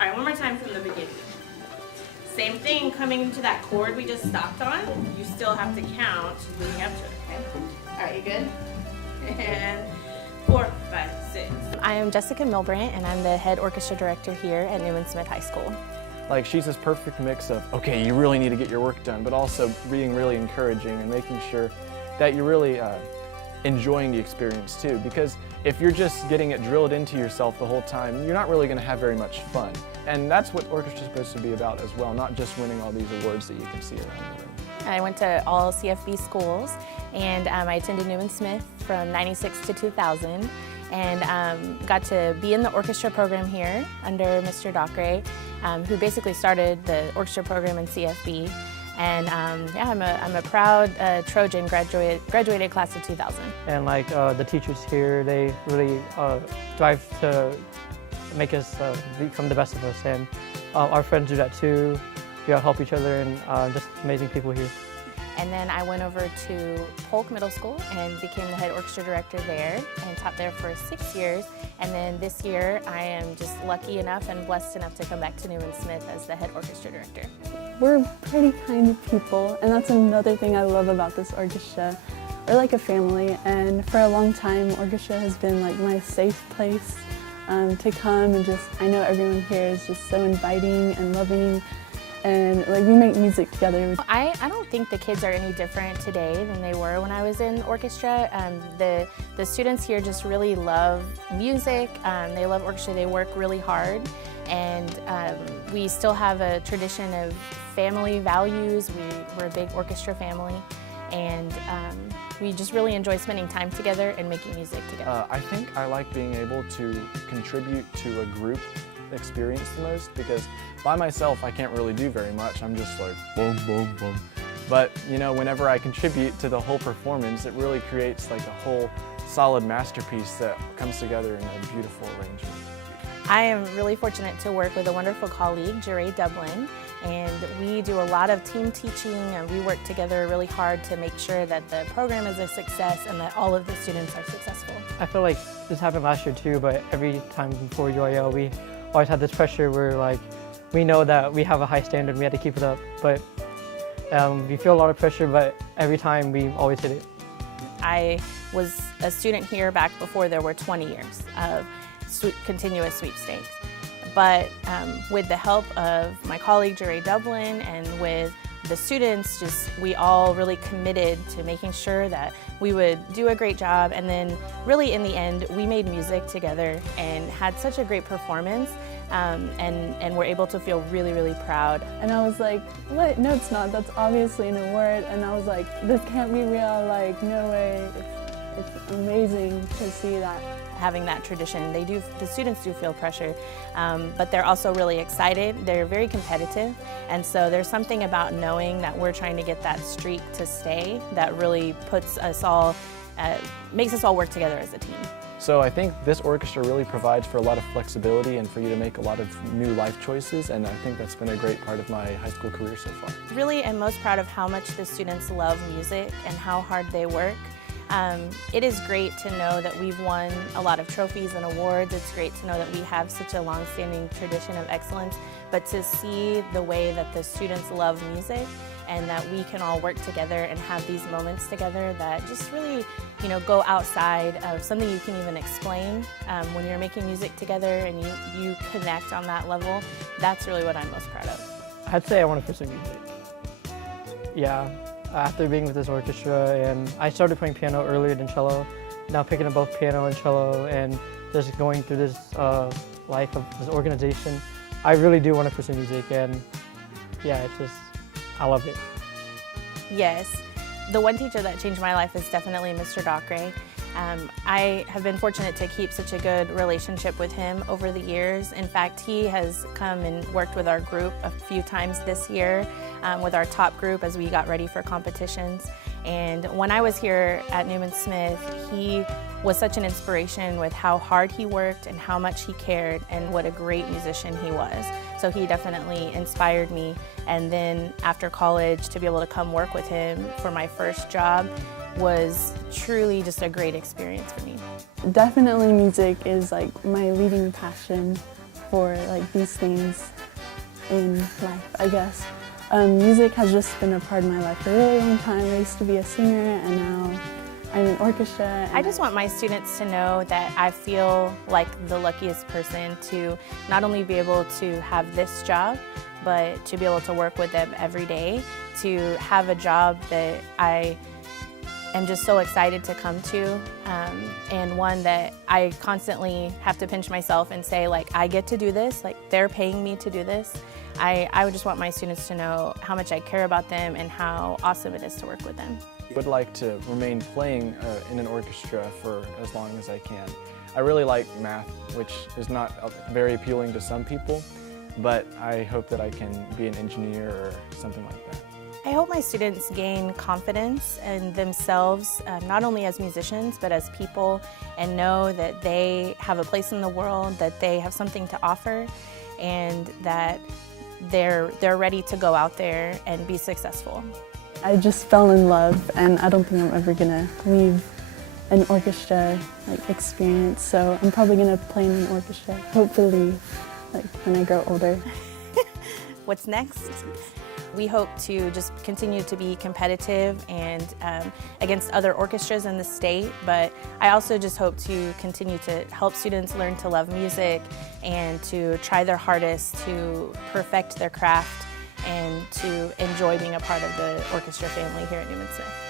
All right, one more time from the beginning. Same thing, coming into that chord we just stopped on, you still have to count leading up to it, okay? All right, you good? And 4, 5, 6. I am Jessica Milbrandt, and I'm the head orchestra director here at Newman Smith High School. Like, she's this perfect mix of, okay, you really need to get your work done, but also being really encouraging and making sure that you're really enjoying the experience too. Because if you're just getting it drilled into yourself the whole time, you're not really going to have very much fun. And that's what orchestra's supposed to be about as well, not just winning all these awards that you can see around the room. I went to all CFB schools, and I attended Newman Smith from '96 to 2000, and got to be in the orchestra program here under Mr. Dockeray, who basically started the orchestra program in CFB. And yeah, I'm a proud Trojan, graduated class of 2000. And like the teachers here, they really strive to make us become the best of us, and our friends do that too. We all help each other, and just amazing people here. And then I went over to Polk Middle School and became the head orchestra director there, and taught there for 6 years. And then this year I am just lucky enough and blessed enough to come back to Newman Smith as the head orchestra director. We're pretty kind people, and that's another thing I love about this orchestra. We're like a family, and for a long time orchestra has been like my safe place to come, and just I know everyone here is just so inviting and loving. And like we make music together. I don't think the kids are any different today than they were when I was in orchestra. The students here just really love music. They love orchestra. They work really hard, and we still have a tradition of family values. We're a big orchestra family, and we just really enjoy spending time together and making music together. I think I like being able to contribute to a group experience the most, because by myself I can't really do very much. I'm just like boom, boom, boom. But you know, whenever I contribute to the whole performance, it really creates like a whole solid masterpiece that comes together in a beautiful arrangement. I am really fortunate to work with a wonderful colleague, Jeray Dublin, and we do a lot of team teaching, and we work together really hard to make sure that the program is a success and that all of the students are successful. I feel like this happened last year too, but every time before UIL we always had this pressure where like we know that we have a high standard, we had to keep it up, but we feel a lot of pressure, but every time we always hit it. I was a student here back before there were 20 years of continuous sweepstakes. But with the help of my colleague Jeray Dublin and with the students, we all really committed to making sure that we would do a great job, and then really in the end we made music together and had such a great performance, and were able to feel really, really proud. And I was like, what? No, it's not. That's obviously an award. And I was like, this can't be real. Like, no way. It's amazing to see that. Having that tradition, the students do feel pressure, but they're also really excited. They're very competitive, and so there's something about knowing that we're trying to get that streak to stay that really puts us all, makes us all work together as a team. So I think this orchestra really provides for a lot of flexibility and for you to make a lot of new life choices, and I think that's been a great part of my high school career so far. Really am most proud of how much the students love music and how hard they work. It is great to know that we've won a lot of trophies and awards. It's great to know that we have such a long-standing tradition of excellence, but to see the way that the students love music and that we can all work together and have these moments together that just really, you know, go outside of something you can even explain. When you're making music together and you connect on that level, that's really what I'm most proud of. I'd say I want to pursue music. Yeah. After being with this orchestra, and I started playing piano earlier than cello, now picking up both piano and cello, and just going through this life of this organization, I really do want to pursue music, and yeah, I love it. Yes, the one teacher that changed my life is definitely Mr. Dockeray. I have been fortunate to keep such a good relationship with him over the years. In fact, he has come and worked with our group a few times this year, with our top group as we got ready for competitions. And when I was here at Newman Smith, he was such an inspiration with how hard he worked and how much he cared and what a great musician he was. So he definitely inspired me. And then after college, to be able to come work with him for my first job was truly just a great experience for me. Definitely music is like my leading passion for like these things in life, I guess. Music has just been a part of my life for a really long time. I used to be a singer, and now I'm in orchestra. I just want my students to know that I feel like the luckiest person to not only be able to have this job, but to be able to work with them every day, to have a job that I am just so excited to come to, and one that I constantly have to pinch myself and say, like, I get to do this, like, they're paying me to do this. I would just want my students to know how much I care about them and how awesome it is to work with them. I would like to remain playing in an orchestra for as long as I can. I really like math, which is not very appealing to some people, but I hope that I can be an engineer or something like that. I hope my students gain confidence in themselves, not only as musicians, but as people, and know that they have a place in the world, that they have something to offer, and that they're ready to go out there and be successful. I just fell in love, and I don't think I'm ever gonna leave an orchestra experience, so I'm probably gonna play in an orchestra, hopefully when I grow older. What's next? We hope to just continue to be competitive and against other orchestras in the state, but I also just hope to continue to help students learn to love music and to try their hardest to perfect their craft and to enjoy being a part of the orchestra family here at Newman Smith.